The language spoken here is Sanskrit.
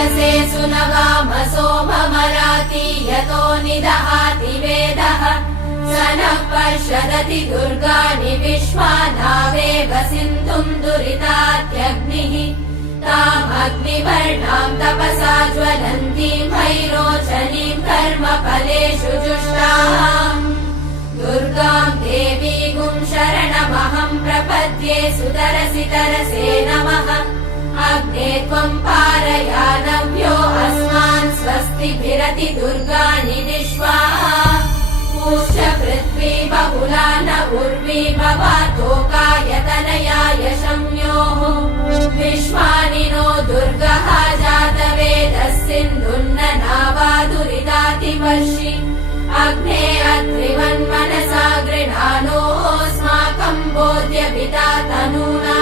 वयसे सुनगाम सोममराति यतो निदहाति वेदः स नः पर्षदति दुर्गाणि विश्वानावेव सिन्धुम् दुरितात्यग्निः तामग्निवर्णाम् तपसा ज्वलन्तीम् भैरोचनीम् कर्मफलेषु जुष्टाम् दुर्गाम् देवीगुम् शरणमहम् प्रपद्ये सुतरसि तरसे नमः अग्ने त्वम् पारयानव्यो अस्मान् स्वस्तिभिरति दुर्गाणि विश्वा पूष्य पृथ्वी बहुला न उर्वी भवातोकायतनयाय शम्योः विश्वानि नो दुर्गः जातवेदः सिन्धुन्न नावा दुरितातिवर्षि अग्ने अत्रिवन्मनसा गृणानोऽस्माकम् बोध्यपिता तनूना